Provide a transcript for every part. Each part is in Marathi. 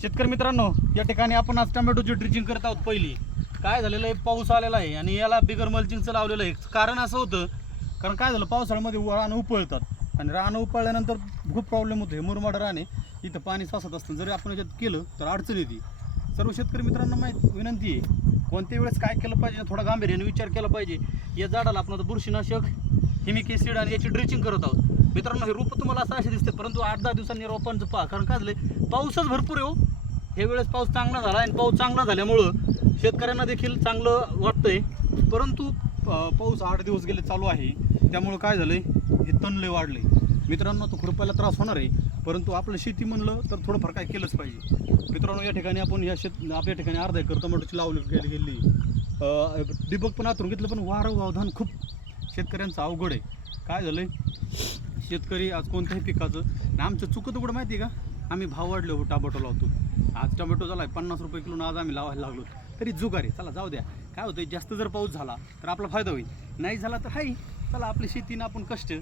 शेतकरी मित्रांनो या ठिकाणी आपण आज टोमॅटोची ड्रिचिंग करत आहोत पहिली. काय झालेलं आहे? पाऊस आलेला आहे आणि याला बिगर मल्चिंगचं लावलेलं आहे. कारण असं होतं कारण काय झालं पावसाळ्यामध्ये रानं उपळतात. आणि रानं उपळल्यानंतर खूप प्रॉब्लेम होतो. हे मुरमाड राणे इथं पाणी साचत असतं. जरी आपण याच्यात केलं तर अडचण येते. सर्व शेतकरी मित्रांना माहीत विनंती आहे कोणत्या वेळेस काय केलं पाहिजे थोडा गांभीर्याने विचार केला पाहिजे. या झाडाला आपण आता बुरशीनाशक हिमिक ॲसिड आणि याची ड्रिचिंग करत आहोत. मित्रांनो हे रोपं तुम्हाला असं असे दिसते परंतु आठ दहा दिवसांनी रोपांचं पा कारण काय झालं पाऊसच भरपूर आहे हो. हे. वेळेस पाऊस चांगला झाला आणि पाऊस चांगला झाल्यामुळं शेतकऱ्यांना देखील चांगलं वाटतंय. परंतु पाऊस आठ दिवस गेले चालू आहे. त्यामुळं काय झालंय हे तणले वाढले. मित्रांनो तो खुरपायला त्रास होणार आहे परंतु आपलं शेती म्हणलं तर थोडंफार काय केलंच पाहिजे. मित्रांनो या ठिकाणी आपण या शेत आपल्या ठिकाणी अर्धा एकर टोमॅटोची लावली गेली गेली डिबक पण आतून घेतलं पण वारं वावधान खूप शेतकऱ्यांचं अवघड आहे. काय झालंय? शेतकरी आज कोणत्याही पिकाचं. आणि आमचं चुकत कुठं माहिती आहे का? आम्ही भाव वाढलो हो लावतो. आज टोमॅटो झाला आहे पन्नास रुपये किलो आज आम्ही लावायला लागलो. तरी जुगारी चला जाऊ द्या. काय होतं जास्त जर पाऊस झाला तर आपला फायदा होईल. नाही झाला तर हाय. चला आपली शेतीनं आपण कष्ट.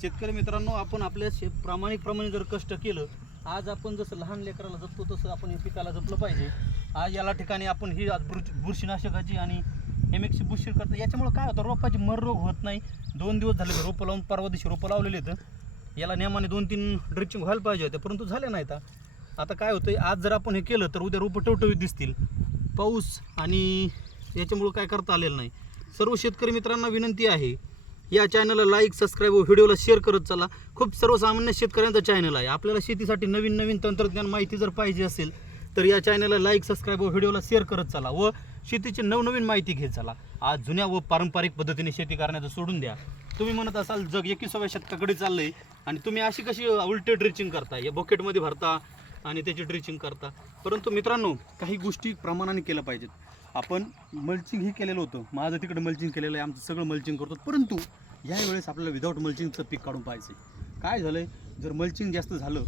शेतकरी मित्रांनो आपण आपल्या शे प्रामाणिकप्रमाणे जर कष्ट केलं आज आपण जसं लहान लेकराला जपतो तसं आपण या पिकाला जपलं पाहिजे. आज याला ठिकाणी आपण ही आज बुर बुरशीनाशकाची आणि एमएक्सी बुशीर करतं याच्यामुळे काय होतं रोपाची मर रोग होत नाही. दोन दिवस झाले रोपं लावून परवा दिवशी रोपं लावलेले आहेत. याला नियमाने दोन तीन ड्रिचिंग व्हायला पाहिजे होते परंतु झाले नाहीत आता. काय होतं आज जर आपण हे केलं तर उद्या रोपं टवटवीत दिसतील. पाऊस आणि याच्यामुळं काय करता आलेलं नाही. सर्व शेतकरी मित्रांना विनंती आहे या चॅनलला लाईक सबस्क्राईब व व्हिडिओला शेअर करत चला. खूप सर्वसामान्य शेतकऱ्यांचा चॅनल आहे. आपल्याला शेतीसाठी नवीन नवीन तंत्रज्ञान माहिती जर पाहिजे असेल तर या चॅनलला लाईक सबस्क्राईब व व्हिडिओला शेअर करत चला व शेतीची नवनवीन माहिती घेत चला. आज जुन्या व पारंपरिक पद्धतीने शेती करण्याचं सोडून द्या. तुम्ही म्हणत असाल जग एकविसाव्या शतकाकडे चाललंय आणि तुम्ही अशी कशी उलटे ड्रिचिंग करता? या बॉकेटमध्ये भरता आणि त्याची ड्रिचिंग करता. परंतु मित्रांनो काही गोष्टी प्रमाणाने केल्या पाहिजेत. आपण मल्चिंग ही केलेलं होतं. माझं तिकडे मल्चिंग केलेलं आहे. आमचं सगळं मल्चिंग करतो. परंतु यावेळेस आपल्याला विदाऊट मल्चिंगचं पीक काढून पाहिजे काय झालं आहे जर मल्चिंग जास्त झालं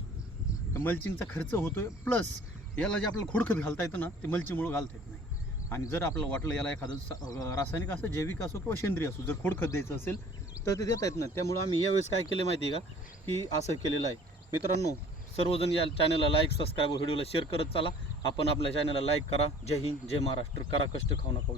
तर मल्चिंगचा खर्च होतोय. प्लस याला जे आपल्याला खोडखत घालता येतं ना ते मल्चिंगमुळं घालता येत नाही. आणि जर आपल्याला वाटलं याला एखादं स- रासायनिक असं जैविक असो किंवा सेंद्रिय असो जर खोडखत द्यायचं असेल तर ते देता येत नाही. त्यामुळं आम्ही यावेळेस काय केलं माहिती आहे का? की असं केलेलं आहे. मित्रांनो सर्वजण या चॅनलला लाईक सबस्क्राईब व्हिडिओला शेअर करत चला. आपण आपल्या चॅनलला लाईक करा. जय हिंद जय महाराष्ट्र. करा कष्ट खाऊ नका